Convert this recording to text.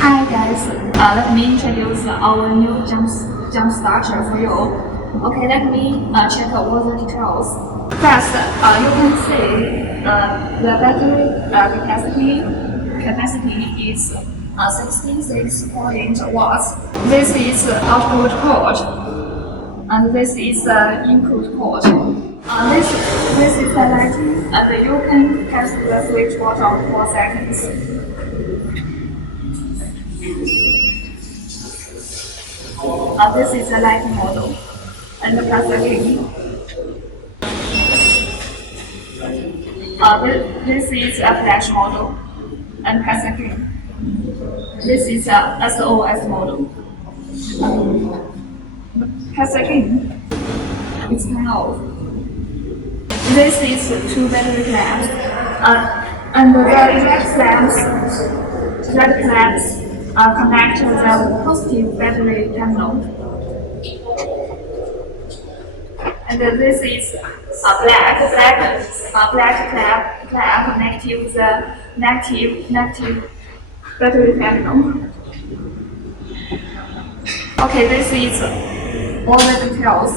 Hi guys, let me introduce our new jump starter for you. Okay, let me check all the details. First, you can see the battery capacity is 66 watts. This is output port, and this is input port. This is the lighting, and you can press the switch button for 4 seconds. This is a light model, and press again. This is a flash model, and press again. This is a SOS model. Press again. It's turned off. This is 2 battery clamps, and the red clamps connect to the positive battery terminal. And this is a black clamp connected to the negative battery terminal. Okay, this is all the details.